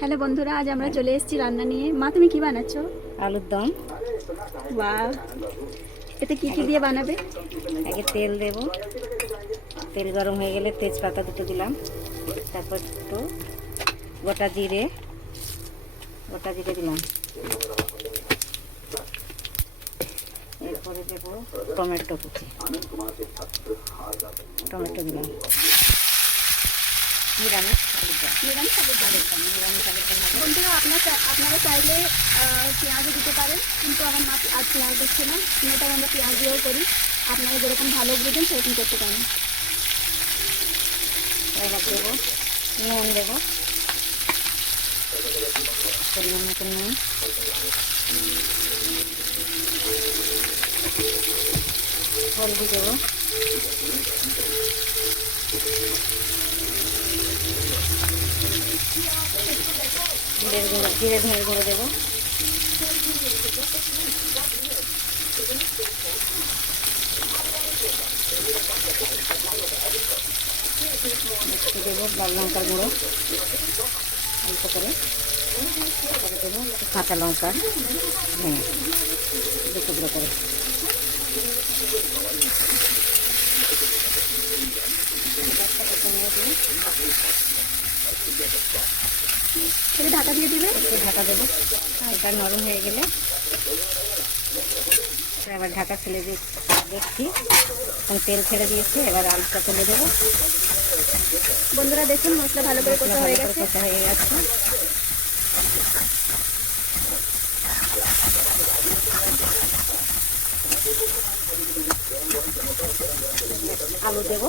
Hello বন্ধুরা, আজ আমরা চলে এসেছি রান্না নিয়ে। মা, তুমি কি বানাচ্ছো? আলুর দম। বাহ, এতে কি কি দিয়ে বানাবে? আগে তেল দেব, তেল গরম হয়ে গেলে তেজপাতা দুটো দিলাম, তারপর একটু গোটা জিরে দিলাম, এরপরে দেব টমেটো কুচি, টমেটো দিলাম। নিরামিষ আলুর দম। বন্ধুরা, আপনারা চাইলে পেঁয়াজও দিতে পারেন, কিন্তু আমার মা আজ পেঁয়াজ দিচ্ছে না, এটাই আমরা পেঁয়াজ দিয়েও করি। আপনারা যেরকম ভালো বুঝেন সেরকম করতে পারেন। এবার দেবো নুন, দেবো পরিমাণ মতো নুন, হলদি দেবো, জিরে ধনে গুঁড়ো দেবো, দেবো লাল লঙ্কার গুঁড়ো অল্প করে, দেবো কাঁচা লঙ্কা ভেঙে দু টুকরো করে, ঢাকা দিয়ে দেবে। ঢাকা দেবো। এটা নরম হয়ে গেলে এবার ঢাকা ফেলে দেখছি, তেল ছেড়ে দিয়েছি। এবার আলুটা তুলে দেবো। বন্ধুরা দেখুন, মশলা ভালো করে কষা হয়ে গেছে। আলু দেবো,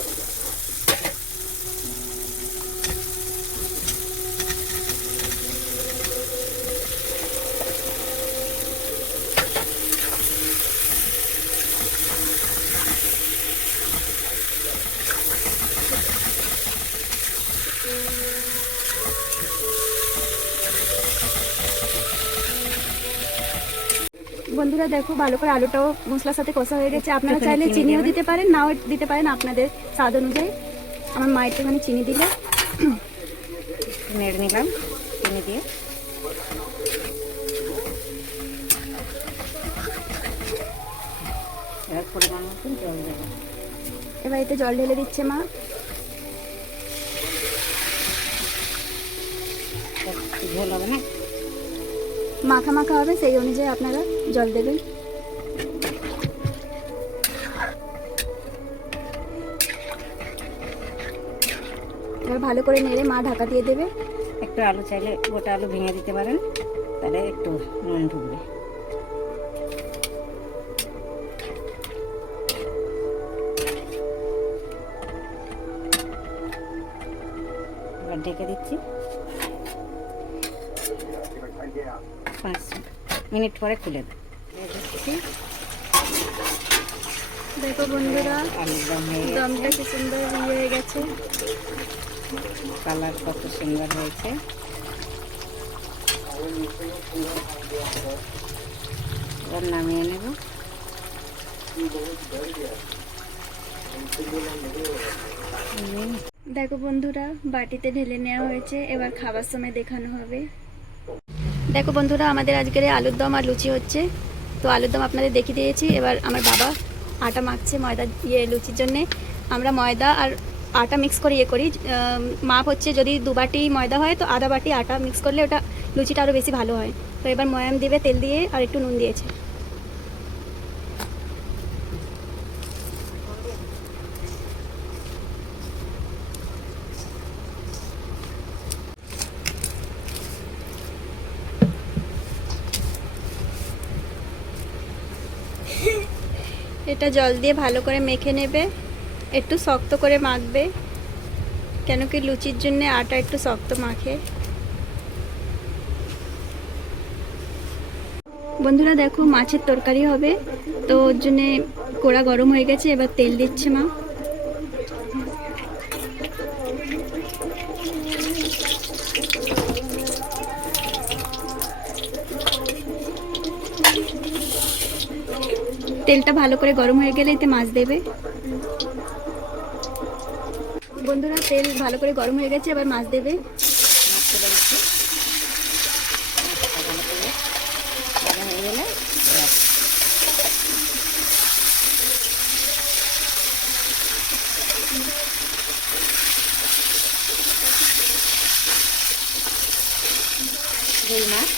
বন্ধুরা দেখো, ভালো করে আলুটাও মশলার সাথে কষা হয়ে গেছে। আপনারা চাইলে চিনিও দিতে পারেন, নাও দিতে পারেন, আপনাদের স্বাদ অনুযায়ী। আমার মা একটুখানি চিনি দিলে। নেড়ে নিলাম চিনি দিয়ে। এবার পরিমাণ মতন জল দেবো। এবার এতে জল ঢেলে দিচ্ছে মা। ঝোল হবে না, মাখা মাখা হবে, সেই অনুযায়ী আপনারা জল দেবেন। এবার ভালো করে নেড়ে মা ঢাকা দিয়ে দেবে। একটু আলু চাইলে গোটা আলু ভেঙে দিতে পারেন, তাহলে একটু নুন ঢুকবে। এবার ঢেকে দিচ্ছি, 5 মিনিট পরে খুলে দিচ্ছি। দেখো বন্ধুরা, আলুর দম দমটা কি সুন্দর হয়ে গেছে। কালার কত সুন্দর হয়েছে। এবার নামিয়ে নেব। দেখো বন্ধুরা, বাটিতে ঢেলে নেওয়া হয়েছে, এবার খাবার সময় দেখানো হবে। দেখো বন্ধুরা, আমাদের আজকের আলুর দম আর লুচি হচ্ছে। তো আলুর দম আপনাদের দেখিয়ে দিয়েছি। এবার আমার বাবা আটা মাখছে ময়দা লুচির জন্যে। আমরা ময়দা আর আটা মিক্স করে করি। মাপ হচ্ছে, যদি 2 বাটি ময়দা হয় তো আধা বাটি আটা মিক্স করলে ওটা লুচিটা আরও বেশি ভালো হয়। তো এবার ময়াম দেবে, তেল দিয়ে, আর একটু নুন দিয়েছে। এটা জল দিয়ে ভালো করে মেখে নেবে, একটু শক্ত করে মাখবে, কেন কি লুচির জন্য আটা একটু শক্ত মাখে। বন্ধুরা দেখো, মাছের তরকারি হবে, তো ওর জন্যে কড়া গরম হয়ে গেছে। এবার তেল দিচ্ছে মা। তেলটা ভালো করে গরম হয়ে গেলে এতে মাছ দেবে। বন্ধুরা, তেল ভালো করে গরম হয়ে গেছে, এবার মাছ দেবে। রুই মাছ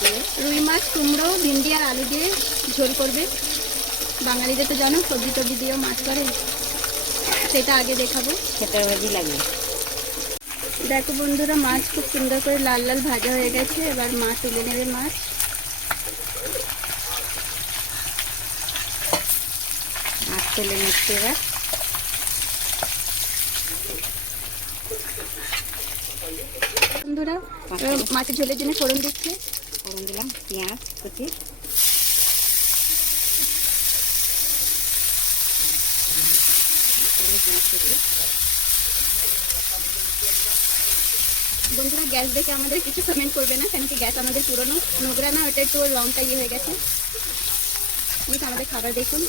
দিয়ে রুই মাছ, কুমড়ো, ভিন্ডি আর আলু দিয়ে ঝোল করবে। বাঙালিদের তো জানো সবজি টবজি দিয়েও মাছ করে, সেটা আগে দেখাবো। খেতে ভাজি লাগে। দেখো বন্ধুরা, মাছ খুব সুন্দর করে লাল লাল ভাজা হয়ে গেছে। এবার মা তুলে নেবে মাছ। মাছ তুলে নিচ্ছি এবার। বন্ধুরা এবার মাছের ঝোলের জন্য ফোড়ন দিচ্ছে। ফোড়ন দিলাম পেঁয়াজ কুচি, পেঁয়াজ কুচি। বন্ধুরা গ্যাস দেখে আমাদের কিছু কমেন্ট করবে না, কেন কি গ্যাস আমাদের পুরনো, নোংরা না, ওটা একটু রংটা ইয়ে হয়ে গেছে। প্লিজ আমাদের খাবার দেখুন,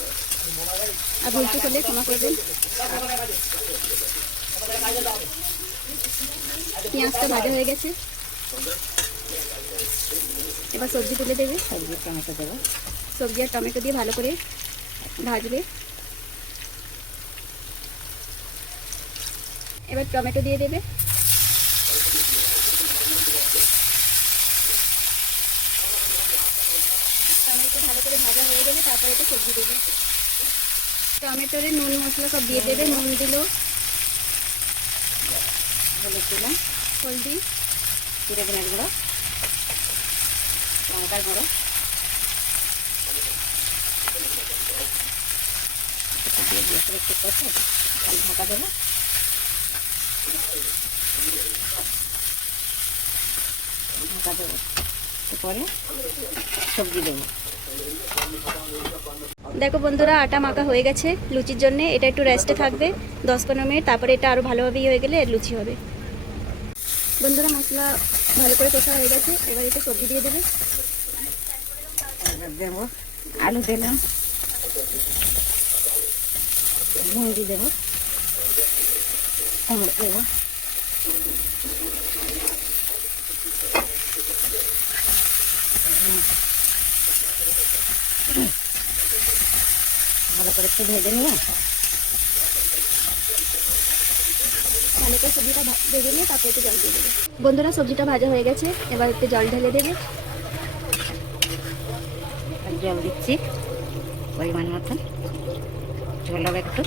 আর ভুল চুক হলে ক্ষমা করবেন। পেঁয়াজটা ভাজা হয়ে গেছে, এবার সবজি তুলে দেবে। সবজি টমেটো দেবো। সবজি আর টমেটো দিয়ে ভালো করে ভাজবে। এবার টমেটো দিয়ে দেবে। টমেটো ভালো করে ভাজা হয়ে গেলে তারপরে এটা সবজি দেবে। টমেটোরে নুন মশলা সব দিয়ে দেবে। নুন দিল, হলুদ দিলাম, হলদি, জিরে ধনের গুঁড়ো, লঙ্কার গুঁড়ো, একটু করছে ঢাকা দেবো। ঢাকা দেবো, পরে সবজি দেবো। দেখো বন্ধুরা, আটা মাখা হয়ে গেছে লুচির জন্য। এটা একটু রেস্টে থাকবে 10-15 মিনিট, তারপরে এটা আরও ভালোভাবে ইয়ে হয়ে গেলে এর লুচি হবে। বন্ধুরা মশলা ভালো করে কষা হয়ে গেছে, এবার এটা সবজি দিয়ে দেবে। এবার দেবো আলু দিলাম, ভেন্ডি দেবো, কুমড়ো দেবো, ভালো করে একটু ভেজে নিয়ে ভালো করে সবজিটা ভেজে নিয়ে তারপরে একটু জল দিয়ে দেবে। বন্ধুরা সবজিটা ভাজা হয়ে গেছে, এবার একটু জল ঢেলে দেবে। জল দিচ্ছি পরিমাণ মতন, ঝোল হবে একটু।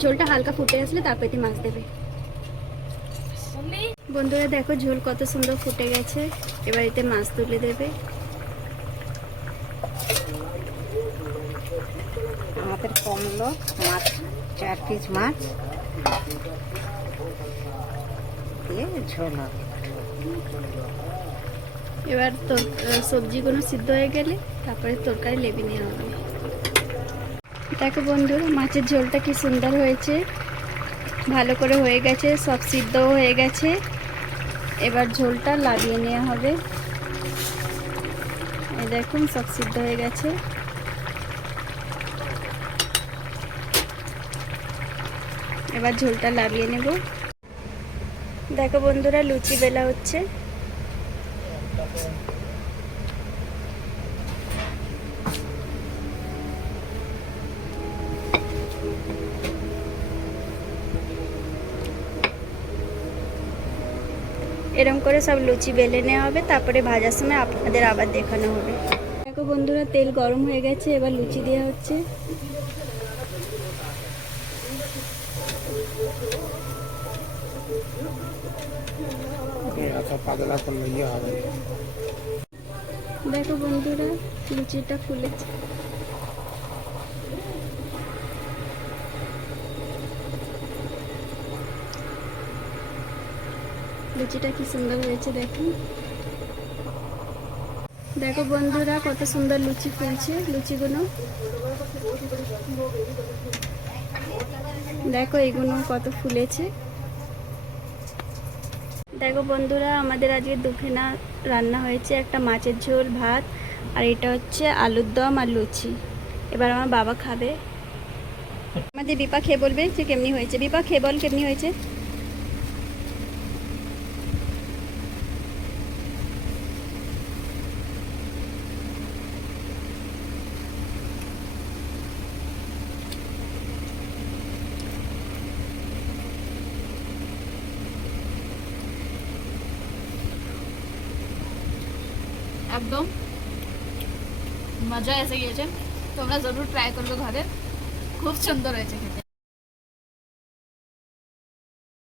ঝোলটা হালকা ফুটে আসলে তারপরে এতে মাছ দেবে। বন্ধুরা দেখো ঝোল কত সুন্দর ফুটে গেছে, এবার এতে মাছ তুলে দেবে। আমাদের কমলো মাছ, 4 পিস মাছ দিয়ে ঝোল হবে। এবার তো সবজিগুলো সিদ্ধ হয়ে গেলে তারপরে তরকারি লেবি নেওয়া হবে। দেখো বন্ধুরা মাছের ঝোলটা কি সুন্দর হয়েছে, ভালো করে হয়ে গেছে, সব সিদ্ধও হয়ে গেছে। এবার ঝোলটা লাগিয়ে নেওয়া হবে। এই দেখুন সব সিদ্ধ হয়ে গেছে। এবার ঝোলটা লাগিয়ে নেব। দেখো বন্ধুরা লুচি বেলা হচ্ছে। এরকম করে সব লুচি বেলে নেওয়া হবে, তারপরে ভাজার সময় আপনাদের আবার দেখানো হবে। দেখো বন্ধুরা তেল গরম হয়ে গেছে, এবার লুচি দেওয়া হচ্ছে। পাতলা করলে ইয়ে হবে। দেখো বন্ধুরা লুচিটা ফুলেছে। লুচিটা কি সুন্দর হয়েছে দেখুন। দেখো বন্ধুরা কত সুন্দর লুচি ফুলছে লুচিগুলো। দেখো এইগুলো কত ফুলেছে। দেখো বন্ধুরা আমাদের আজকে দুখানা রান্না হয়েছে, একটা মাছের ঝোল, ভাত, আর এটা হচ্ছে আলুর দম আর লুচি। এবার আমার বাবা খাবে। আমাদের বিপা খেয়ে বলবে যে কেমনি হয়েছে। বিপা খেয়ে বল কেমনি হয়েছে। একদম মজা এসে গিয়েছে, তোমরা জরুর ট্রাই করবে ঘরে, খুব সুন্দর হয়েছে খেতে।